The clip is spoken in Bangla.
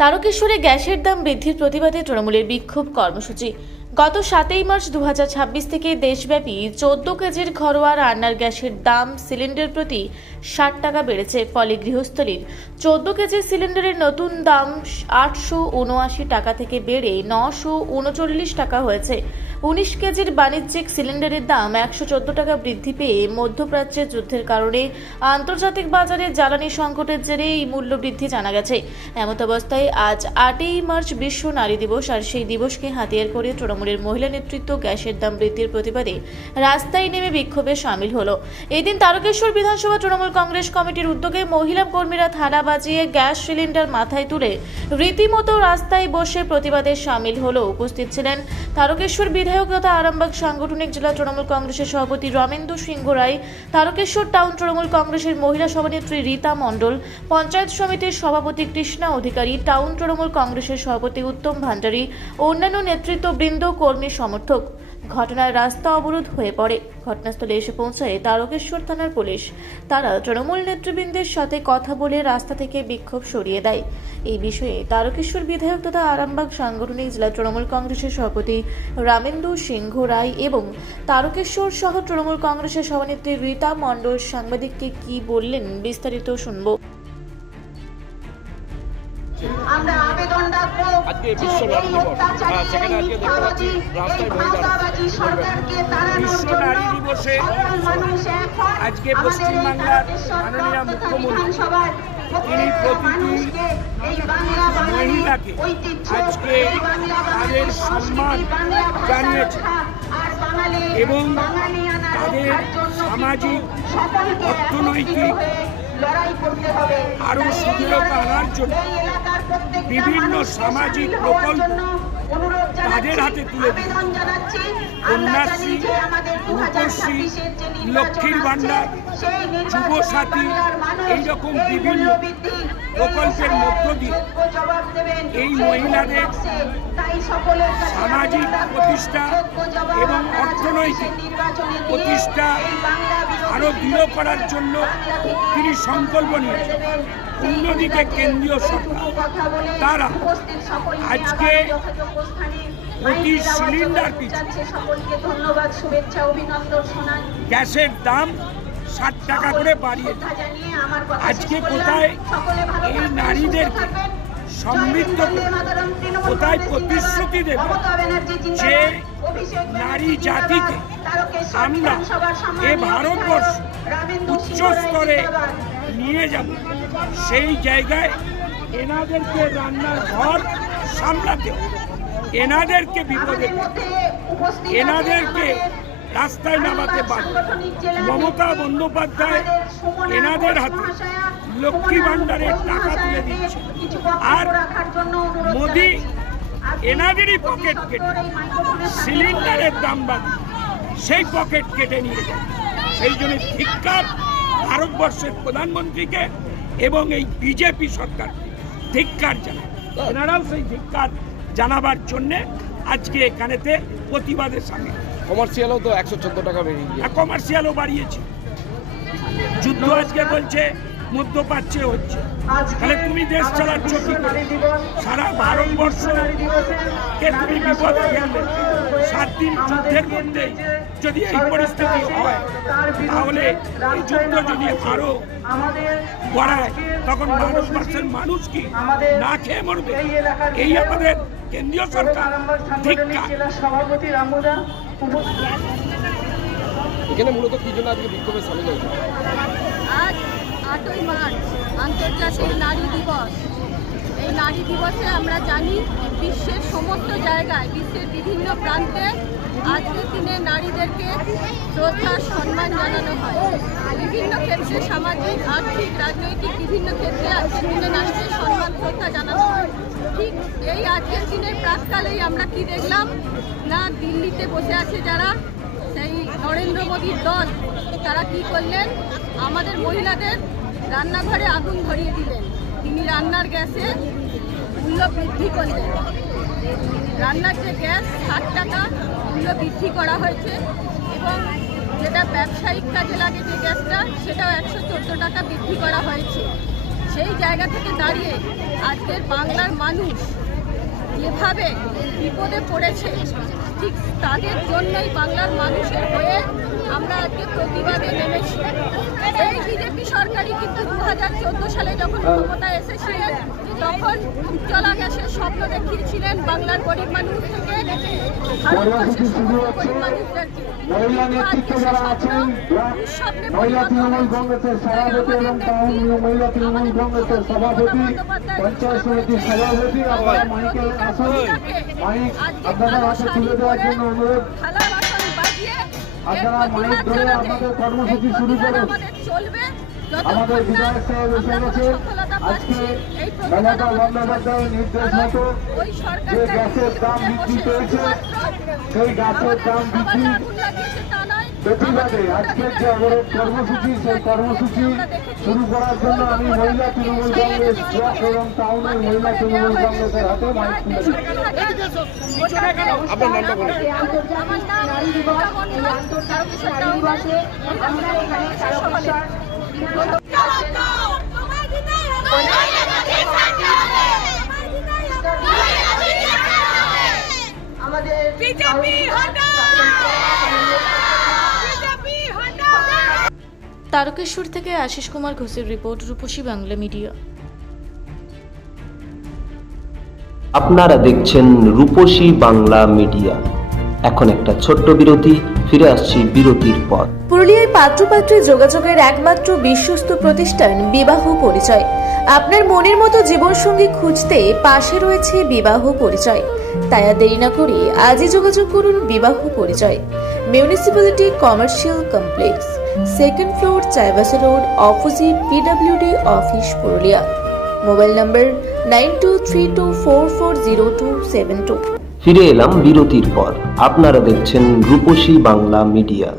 তারকেশ্বরে গ্যাসের দাম বৃদ্ধির প্রতিবাদে তৃণমূলের বিক্ষোভ কর্মসূচি। গত 7 মার্চ 2026 থেকে দেশব্যাপী 14 কেজির ঘরোয়া রান্নার গ্যাসের দাম সিলিন্ডার প্রতি 60 টাকা বেড়েছে। ফলে গৃহস্থলীর 14 কেজির সিলিন্ডারের নতুন দাম 879 টাকা থেকে বেড়ে 939 টাকা হয়েছে। 19 কেজির বাণিজ্যিক সিলিন্ডারের দাম 114 টাকা বৃদ্ধি পেয়ে মধ্যপ্রাচ্যের যুদ্ধের কারণে আন্তর্জাতিক বাজারে জ্বালানি সংকটের জেরে এই মূল্য বৃদ্ধি জানা গেছে। এমত অবস্থায় আজ 8 মার্চ বিশ্ব নারী দিবস, আর সেই দিবসকে হাতিয়ার করে তৃণমূলের মহিলা নেতৃত্ব গ্যাসের দাম বৃদ্ধির প্রতিবাদে রাস্তায় নেমে বিক্ষোভে সামিল হলো। এই দিন তারকেশ্বর বিধানসভা তৃণমূল কংগ্রেস কমিটির উদ্যোগে মহিলা কর্মীরা থালা বাজিয়ে গ্যাস সিলিন্ডার মাথায় তুলে রীতিমতো রাস্তায় বসে প্রতিবাদে সামিল হলো। উপস্থিত ছিলেন তারকেশ্বর বিধায়ক তথা আরামবাগ সাংগঠনিক জেলা তৃণমূল কংগ্রেসের সভাপতি রমেন্দ্র সিংহ রায়, তারকেশ্বর টাউন তৃণমূল কংগ্রেসের মহিলা সভানেত্রী রীতা মণ্ডল, পঞ্চায়েত সমিতির সভাপতি কৃষ্ণা অধিকারী, টাউন তৃণমূল কংগ্রেসের সভাপতি উত্তম ভান্ডারী, অন্যান্য নেতৃত্ববৃন্দ, কর্মী সমর্থক। ঘটনায় রাস্তা অবরোধ হয়ে পড়ে। ঘটনাস্থলে এসে পৌঁছায় তারকেশ্বর থানার পুলিশ। তারা তৃণমূল নেতৃবৃন্দের সাথে কথা বলে রাস্তা থেকে বিক্ষোভ সরিয়ে দেয়। এই বিষয়ে তারকেশ্বর বিধায়ক তথা আরামবাগ সাংগঠনিক জেলা তৃণমূল কংগ্রেসের সভাপতি রমেন্দ্র সিংহ রায় এবং তারকেশ্বর সহ তৃণমূল কংগ্রেসের সভানেত্রী রীতা মণ্ডল সাংবাদিককে কি বললেন বিস্তারিত শুনব। আমরা আবেদন রাখবো যে এই অত্যাচারী, এই মিথ্যাবাদী, এই ভাওতাবাদী সরকারকে তাড়ানোর জন্য সকল মানুষ এক হন। আজকে পশ্চিমবাংলার মাননীয় মুখ্যমন্ত্রী তিনি প্রতিটি মহিলাকে আজকে তাদের সম্মান জানিয়েছেন এবং তাদের সামাজিক অর্থনৈতিক আরো সুদৃঢ়তা আনার জন্য বিভিন্ন সামাজিক প্রকল্প তাদের হাতে তুলে দিয়েছে। কন্যাশ্রী, রূপশ্রী, লক্ষ্মীর ভাণ্ডার, যুবসাথী, এইরকম বিভিন্ন প্রকল্পের মধ্য দিয়ে এই মহিলাদের সামাজিক প্রতিষ্ঠা এবং অর্থনৈতিক প্রতিষ্ঠা আরো দৃঢ় করার জন্য তিনি সংকল্প নিয়েছেন। অন্যদিকে কেন্দ্রীয় সরকার তারা আজকে প্রতি সিলিন্ডার পিছু গ্যাসের দাম 60 টাকা করে বাড়িয়ে দেয়। আজকে কোথায় এই নারীদেরকে সমৃদ্ধ কোথায় প্রতিশ্রুতি দেবে যে নারী জাতিকে আমরা এ ভারতবর্ষ উচ্চ স্তরে নিয়ে যাব, সেই জায়গায় এনাদেরকে রান্নার ঘর সামলাতে হবে, এনাদেরকে বিপদে, এনাদেরকে রাস্তায় নামাতে পারবে। মমতা বন্দ্যোপাধ্যায় এনাদের হাতে লক্ষ্মী ভাণ্ডারের টাকা তুলে দিচ্ছে, আর মোদি এনাদেরই পকেট কেটে সিলিন্ডারের দাম বাড়িয়ে সেই পকেট কেটে নিয়ে যায়। সেই জন্য ধিক্কার ভারতবর্ষের প্রধানমন্ত্রীকে এবং এই বিজেপি সরকারকে ধিক্কার জানায়। এনারাও সেই ধিক্কার জানাবার জন্যে আজকে এখানেতে প্রতিবাদের সামিল। কমার্শিয়ালও তো 114 টাকা বেরিয়ে গিয়েছে। কমার্শিয়ালও বাড়িয়েছে। যুদ্ধ আজকে বলছে মধ্যপ্রাচ্যে হচ্ছে, তাহলে তুমি দেশ চালাচ্ছ কি করে? সারা ভারতবর্ষকে তুমি বিপদে ফেললে। 7 দিন যুদ্ধের মধ্যে যদি এই পরিস্থিতি হয়, তাহলে এই যুদ্ধ যদি আরো বাড়ায়, তখন ভারতবর্ষের মানুষ কি না খেয়ে মরবে? এই আমাদের কেন্দ্রীয় সরকার ধিক্কার। এখানে মূলত কি জন্য আজকে বিক্ষোভে সামিল হয়েছে? আজ 8 মার্চ আন্তর্জাতিক নারী দিবস। এই নারী দিবসে আমরা জানি বিশ্বের সমস্ত জায়গায়, বিশ্বের বিভিন্ন প্রান্তে আজকের দিনে নারীদেরকে শ্রদ্ধা সম্মান জানানো হয়। বিভিন্ন ক্ষেত্রে সামাজিক, আর্থিক, রাজনৈতিক বিভিন্ন ক্ষেত্রে আজকের দিনে নারীদের সম্মান শ্রদ্ধা জানানো হয়। ঠিক এই আজকের দিনের প্রাককালেই আমরা কি দেখলাম না, দিল্লিতে বসে আছে যারা সেই নরেন্দ্র মোদীর দল, তারা কি করলেন, আমাদের মহিলাদের রান্নাঘরে আগুন ধরিয়ে দিলেন। তিনি রান্নার গ্যাসে মূল্য বৃদ্ধি করলেন। রান্নার যে গ্যাস 60 টাকা মূল্য বৃদ্ধি করা হয়েছে, এবং যেটা ব্যবসায়িক কাজে লাগে যে গ্যাসটা, সেটাও 114 টাকা বৃদ্ধি করা হয়েছে। সেই জায়গা থেকে দাঁড়িয়ে আজকের বাংলার মানুষ যেভাবে বিপদে পড়েছে, ঠিক তাদের জন্যই বাংলার মানুষের হয়ে আমরা আজকে প্রতিবাদে নেমেছি। এই বিজেপি সরকারই কিন্তু 2014 সালে যখন ক্ষমতায় এসেছিলেন তখন উজ্জ্বলা গ্যাসের স্বপ্ন দেখিয়েছিলেন বাংলার গরিব মানুষ থেকে ভারতবর্ষের সমস্ত গরিব মানুষদেরকে। আজকে সে স্বপ্ন দুঃস্বপ্নে পরিণত হয়েছে। তাই আমাদের নেত্রী আমাদের মুখ্যমন্ত্রী মমতা বন্দ্যোপাধ্যায় আজকে কালো শাড়ি পরে থালা বাসন বাজিয়ে প্রতিবাদ জানাতে এই প্রতিবাদ আমাদের চলবে যতক্ষণ না আমরা কোনো সফলতা পাচ্ছি। এই প্রতিবাদ আমাদের চলবে। কারণ ওই সরকারটা আগুন লাগিয়েছে তা নয়, প্রতিবাদে আজকের যে অবরোধ কর্মসূচি, সেই কর্মসূচি শুরু করার জন্য আমি মহিলা তৃণমূল কংগ্রেস ব্লক এবং টাউনের মহিলা তৃণমূল কংগ্রেসের হাতে মাইক তুলে দিচ্ছি। আপনার নামটা বলুন। আমার নাম রীতা মণ্ডল, তারকেশ্বর টাউনের মহিলা কংগ্রেসের সভানেত্রী। আমাদের তারকেশ্বর থেকে আশিস কুমার ঘোষের রিপোর্ট, রূপসী বাংলা মিডিয়া। আপনারা দেখছেন রূপসী বাংলা মিডিয়া। এখন একটা ছোট্ট বিরতি, ফিরে আসছি বিরতির পর। পুরুলিয়ায় পাত্রপাত্রী যোগাযোগের একমাত্র বিশ্বস্ত প্রতিষ্ঠান বিবাহ পরিচয়। আপনার মনের মতো জীবনসঙ্গী খুঁজতে পাশে রয়েছে বিবাহ পরিচয়। তাই আর দেরি না করে আজই যোগাযোগ করুন বিবাহ পরিচয়। Municipality commercial complex, 2nd floor, Chaibasa road, opposite PWD office, Purulia. Mobile নম্বর 9232440272। ফিরে এলাম বিরতির পর। আপনারা দেখছেন রূপসী বাংলা মিডিয়া।